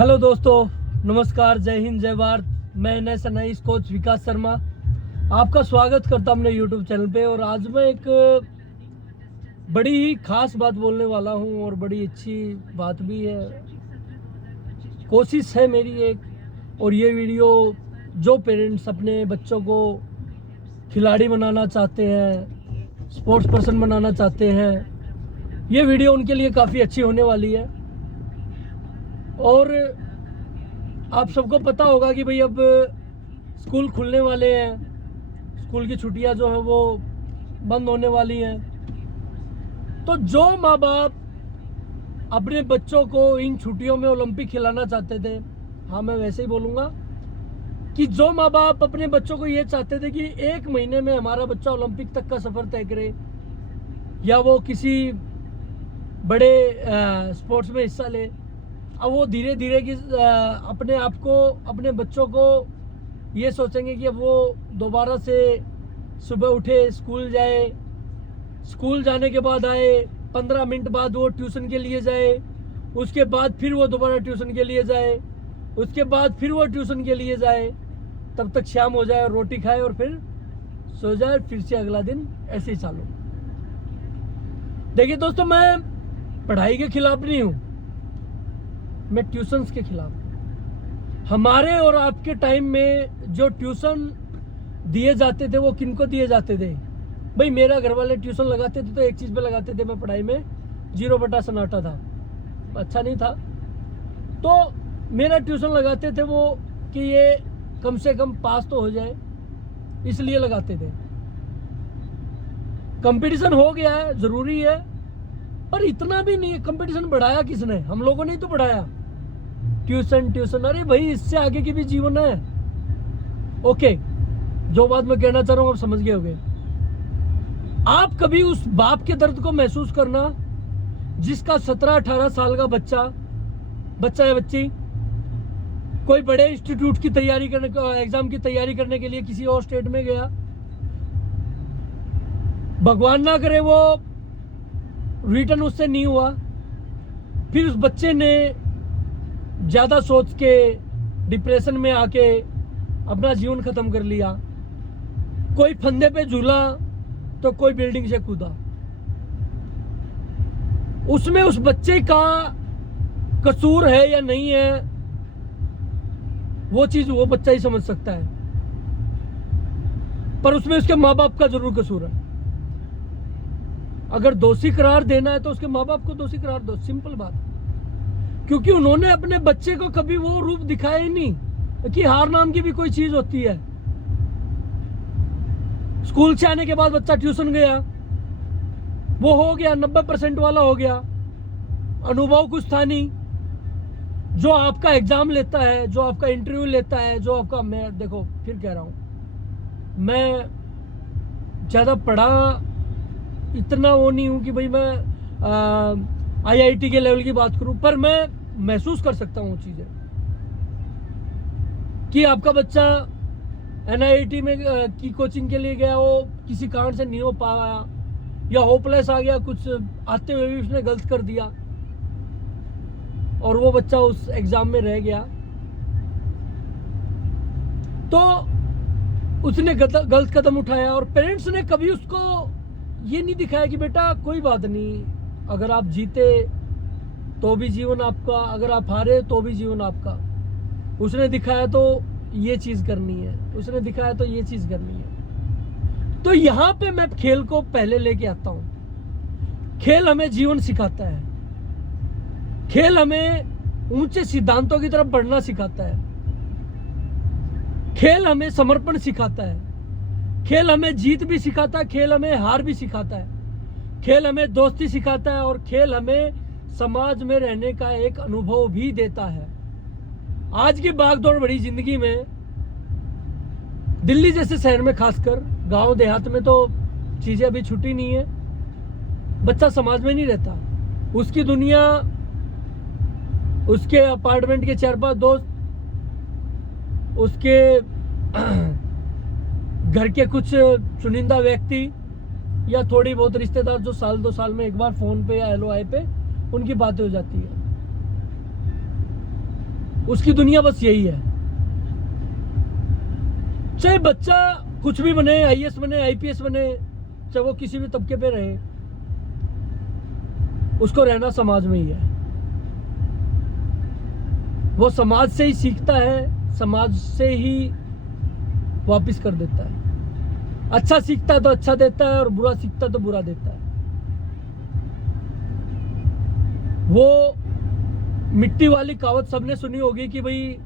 Hello दोस्तों, नमस्कार, जय हिंद, जय भारत। मैं नई कोच विकास शर्मा आपका स्वागत करता हूं अपने यूट्यूब चैनल पे। और आज मैं एक बड़ी ही खास बात बोलने वाला हूं और बड़ी अच्छी बात भी है। कोशिश है मेरी एक, और ये वीडियो जो पेरेंट्स अपने बच्चों को खिलाड़ी बनाना चाहते हैं, स्पोर्ट्स पर्सन बनाना चाहते हैं, ये वीडियो उनके लिए काफ़ी अच्छी होने वाली है। और आप सबको पता होगा कि भाई अब स्कूल खुलने वाले हैं, स्कूल की छुट्टियां जो हैं वो बंद होने वाली हैं। तो जो माँ बाप अपने बच्चों को इन छुट्टियों में ओलंपिक खिलाना चाहते थे, हाँ मैं वैसे ही बोलूँगा कि जो माँ बाप अपने बच्चों को ये चाहते थे कि एक महीने में हमारा बच्चा ओलंपिक तक का सफ़र तय करे या वो किसी बड़े स्पोर्ट्स में हिस्सा ले, अब वो धीरे धीरे कि अपने आप को, अपने बच्चों को ये सोचेंगे कि अब वो दोबारा से सुबह उठे, स्कूल जाए, स्कूल जाने के बाद आए, 15 मिनट बाद वो ट्यूशन के लिए जाए, उसके बाद फिर वो दोबारा ट्यूशन के लिए जाए, उसके बाद फिर वो ट्यूशन के लिए जाए, तब तक शाम हो जाए और रोटी खाए और फिर सो जाए, फिर से अगला दिन ऐसे ही चालू। देखिए दोस्तों, मैं पढ़ाई के खिलाफ नहीं हूँ, मैं ट्यूशन्स के खिलाफ। हमारे और आपके टाइम में जो ट्यूशन दिए जाते थे वो किनको दिए जाते थे? भाई मेरा घर वाले ट्यूशन लगाते थे तो एक चीज़ पे लगाते थे, मैं पढ़ाई में 0 बटा सन्नाटा था, अच्छा नहीं था। तो मेरा ट्यूशन लगाते थे वो कि ये कम से कम पास तो हो जाए, इसलिए लगाते थे। कंपटीशन हो गया है, ज़रूरी है, पर इतना भी नहीं है। कंपटीशन बढ़ाया किसने? हम लोगों ने ही तो बढ़ाया। ट्यूशन, अरे भाई इससे आगे की भी जीवन है। ओके, जो बात मैं कहना चाह रहा हूँ आप समझ गए होंगे। आप कभी उस बाप के दर्द को महसूस करना जिसका 17-18 साल का बच्चा या बच्ची कोई बड़े इंस्टीट्यूट की तैयारी करने, एग्जाम की तैयारी करने के लिए किसी और स्टेट में गया, भगवान ना करे वो रिटर्न उससे नहीं हुआ, फिर उस बच्चे ने ज़्यादा सोच के डिप्रेशन में आके अपना जीवन ख़त्म कर लिया। कोई फंदे पे झूला तो कोई बिल्डिंग से कूदा। उसमें उस बच्चे का कसूर है या नहीं है, वो चीज़ वो बच्चा ही समझ सकता है, पर उसमें उसके माँ बाप का जरूर कसूर है। अगर दोषी करार देना है तो उसके माँ बाप को दोषी करार दो, सिंपल बात। क्योंकि उन्होंने अपने बच्चे को कभी वो रूप दिखाया ही नहीं कि हार नाम की भी कोई चीज होती है। स्कूल से आने के बाद बच्चा ट्यूशन गया, वो हो गया 90% वाला हो गया, अनुभव कुछ था नहीं। जो आपका एग्जाम लेता है, जो आपका इंटरव्यू लेता है, जो आपका, मैं देखो फिर कह रहा हूं, मैं ज्यादा पढ़ा इतना वो नहीं हूं कि भाई मैं IIT के लेवल की बात करूं, पर मैं महसूस कर सकता हूँ चीज़ें कि आपका बच्चा NIT में की कोचिंग के लिए गया, वो किसी कारण से नहीं हो पाया या होपलेस आ गया, कुछ आते हुए भी उसने गलत कर दिया और वो बच्चा उस एग्जाम में रह गया, तो उसने गलत कदम उठाया। और पेरेंट्स ने कभी उसको ये नहीं दिखाया कि बेटा कोई बात नहीं, अगर आप जीते तो भी जीवन आपका, अगर आप हारे तो भी जीवन आपका। उसने दिखाया तो ये चीज़ करनी है, उसने दिखाया तो ये चीज़ करनी है। तो यहाँ पे मैं खेल को पहले लेके आता हूँ। खेल हमें जीवन सिखाता है, खेल हमें ऊंचे सिद्धांतों की तरफ बढ़ना सिखाता है, खेल हमें समर्पण सिखाता है, खेल हमें जीत भी सिखाता है, खेल हमें हार भी सिखाता है, खेल हमें दोस्ती सिखाता है और खेल हमें समाज में रहने का एक अनुभव भी देता है। आज की भागदौड़ भरी जिंदगी में, दिल्ली जैसे शहर में खासकर, गांव देहात में तो चीजें अभी छुट्टी नहीं है, बच्चा समाज में नहीं रहता, उसकी दुनिया, उसके अपार्टमेंट के 4-5 दोस्त, उसके घर के कुछ चुनिंदा व्यक्ति या थोड़ी बहुत रिश्तेदार जो साल 2 साल में एक बार फोन पे या LOI पे उनकी बातें हो जाती है। उसकी दुनिया बस यही है। चाहे बच्चा कुछ भी बने, आईएएस बने, आईपीएस बने, चाहे वो किसी भी तबके पे रहे, उसको रहना समाज में ही है। वो समाज से ही सीखता है, समाज से ही वापिस कर देता है। अच्छा सीखता है तो अच्छा देता है, और बुरा सीखता है तो बुरा देता है। वो मिट्टी वाली कहावत सबने सुनी होगी कि भाई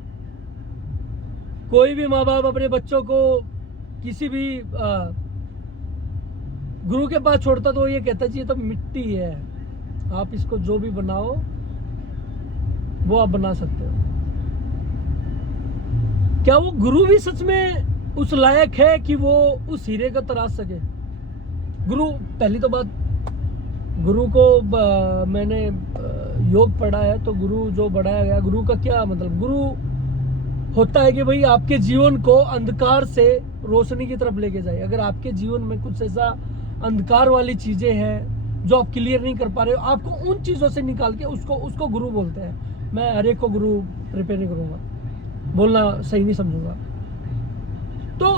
कोई भी माँ बाप अपने बच्चों को किसी भी गुरु के पास छोड़ता तो ये कहता जी ये तो मिट्टी है, आप इसको जो भी बनाओ वो आप बना सकते हो। क्या वो गुरु भी सच में उस लायक है कि वो उस हीरे को तराश सके? गुरु, पहली तो बात, गुरु को मैंने योग पढ़ा है, तो गुरु जो बढ़ाया गया, गुरु का क्या मतलब? गुरु होता है कि भाई आपके जीवन को अंधकार से रोशनी की तरफ लेके जाए। अगर आपके जीवन में कुछ ऐसा अंधकार वाली चीजें हैं जो आप क्लियर नहीं कर पा रहे हो, आपको उन चीजों से निकाल के उसको गुरु बोलते हैं। मैं हर एक को गुरु प्रिपेयर नहीं करूंगा, बोलना सही नहीं समझूंगा। तो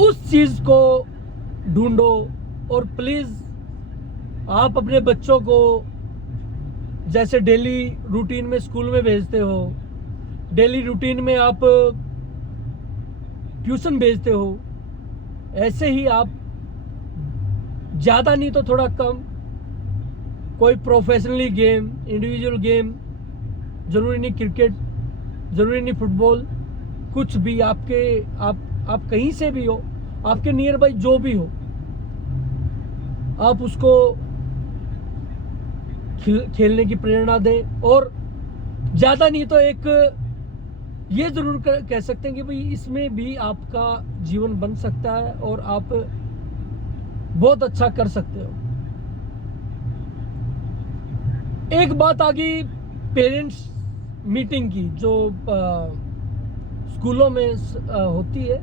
उस चीज को ढूंढो, और प्लीज आप अपने बच्चों को जैसे डेली रूटीन में स्कूल में भेजते हो, डेली रूटीन में आप ट्यूशन भेजते हो, ऐसे ही आप ज़्यादा नहीं तो थोड़ा कम कोई प्रोफेशनली गेम, इंडिविजुअल गेम, ज़रूरी नहीं क्रिकेट, ज़रूरी नहीं फुटबॉल, कुछ भी आपके आप कहीं से भी हो, आपके नियर बाई जो भी हो, आप उसको खेलने की प्रेरणा दें। और ज़्यादा नहीं तो एक ये ज़रूर कह सकते हैं कि भाई इसमें भी आपका जीवन बन सकता है और आप बहुत अच्छा कर सकते हो। एक बात आ गई पेरेंट्स मीटिंग की, जो स्कूलों में होती है,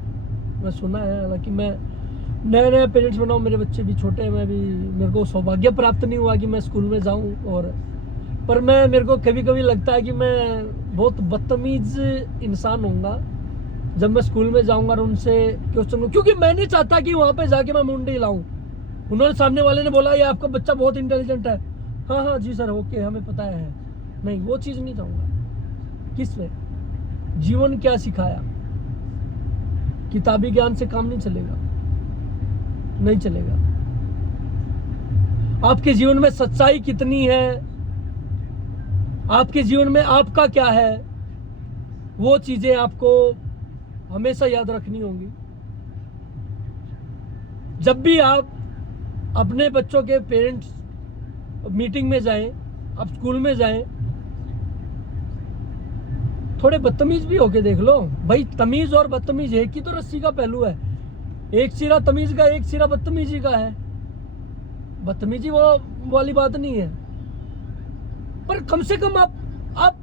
मैं सुना है, हालांकि मैं नया पेरेंट्स बना हूँ, मेरे बच्चे भी छोटे हैं, मेरे को सौभाग्य प्राप्त नहीं हुआ कि मैं स्कूल में जाऊँ, पर मेरे को कभी कभी लगता है कि मैं बहुत बदतमीज इंसान होऊंगा जब मैं स्कूल में जाऊंगा और उनसे क्वेश्चन, क्योंकि मैं नहीं चाहता कि वहाँ पे जाके मैं मुंडी लाऊं। उन्होंने, सामने वाले ने बोला ये आपका बच्चा बहुत इंटेलिजेंट है, हाँ हाँ जी सर, ओके, हमें पता है। नहीं, वो चीज़ नहीं चाहूँगा। किस में जीवन क्या सिखाया? किताबी ज्ञान से काम नहीं चलेगा, नहीं चलेगा। आपके जीवन में सच्चाई कितनी है, आपके जीवन में आपका क्या है, वो चीजें आपको हमेशा याद रखनी होंगी। जब भी आप अपने बच्चों के पेरेंट्स मीटिंग में जाएं, आप स्कूल में जाएं, थोड़े बदतमीज भी होके देख लो भाई। तमीज और बदतमीज एक ही तो रस्सी का पहलू है, एक सिरा तमीज का, एक सिरा बदतमीजी का है। बदतमीजी वो वाली बात नहीं है, पर कम से कम आप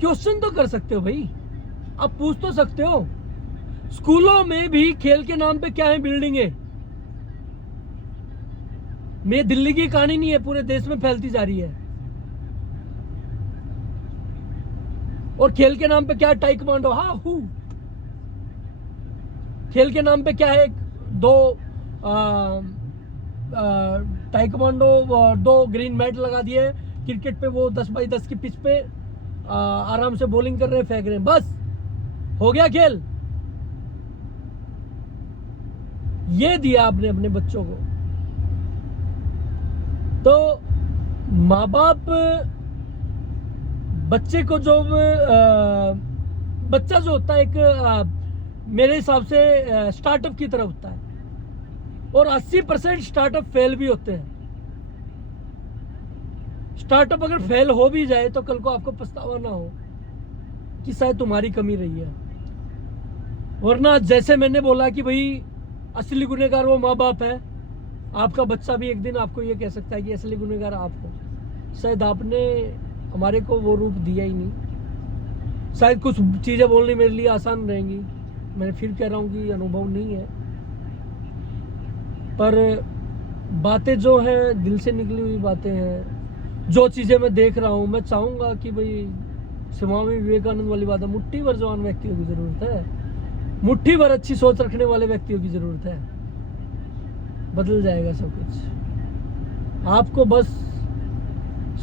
क्वेश्चन तो कर सकते हो भाई, आप पूछ तो सकते हो। स्कूलों में भी खेल के नाम पे क्या है, बिल्डिंगें। मैं दिल्ली की कहानी नहीं है, पूरे देश में फैलती जा रही है। और खेल के नाम पे क्या है, टाइकवांडो, हाँ हूँ। खेल के नाम पे क्या है, दो टाइकवांडो, 2 ग्रीन मैट लगा दिए। क्रिकेट पे वो 10x10 की पिच पे आराम से बॉलिंग कर रहे हैं, फेंक रहे हैं, बस हो गया खेल। ये दिया आपने अपने बच्चों को। तो माँ बाप बच्चे को जो बच्चा जो होता है, एक मेरे हिसाब से स्टार्टअप की तरह होता है, और 80% स्टार्टअप फेल भी होते हैं। स्टार्टअप अगर फेल हो भी जाए तो कल को आपको पछतावा ना हो कि शायद तुम्हारी कमी रही है। वरना जैसे मैंने बोला कि भाई असली गुनहगार वो माँ बाप है, आपका बच्चा भी एक दिन आपको ये कह सकता है कि असली गुनहगार आप हो। शायद आपने हमारे को वो रूप दिया ही नहीं। शायद कुछ चीज़ें बोलनी मेरे लिए आसान रहेंगी, मैं फिर कह रहा हूँ कि अनुभव नहीं है, पर बातें जो हैं दिल से निकली हुई बातें हैं। जो चीज़ें मैं देख रहा हूँ, मैं चाहूँगा कि भाई स्वामी विवेकानंद वाली बात है, मुट्ठी भर जवान व्यक्तियों की ज़रूरत है, मुट्ठी भर अच्छी सोच रखने वाले व्यक्तियों की ज़रूरत है। बदल जाएगा सब कुछ, आपको बस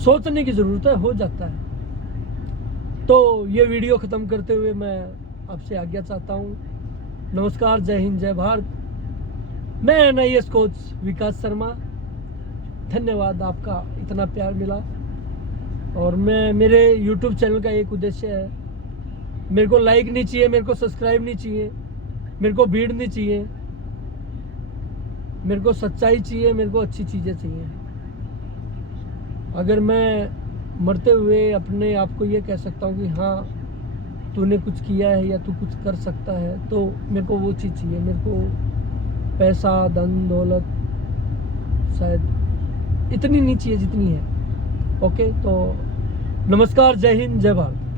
सोचने की ज़रूरत है, हो जाता है। तो ये वीडियो ख़त्म करते हुए मैं आपसे आज्ञा चाहता हूँ। नमस्कार, जय हिंद, जय भारत। मैं NIS कोच विकास शर्मा। धन्यवाद, आपका इतना प्यार मिला। और मेरे YouTube चैनल का एक उद्देश्य है, मेरे को लाइक नहीं चाहिए, मेरे को सब्सक्राइब नहीं चाहिए, मेरे को भीड़ नहीं चाहिए, मेरे को सच्चाई चाहिए, मेरे को अच्छी चीज़ें चाहिए। अगर मैं मरते हुए अपने आप को ये कह सकता हूँ कि हाँ तूने कुछ किया है या तू कुछ कर सकता है, तो मेरे को वो चीज़ चाहिए। मेरे को पैसा, धन दौलत शायद इतनी नहीं चाहिए जितनी है। ओके, तो नमस्कार, जय हिंद, जय भारत।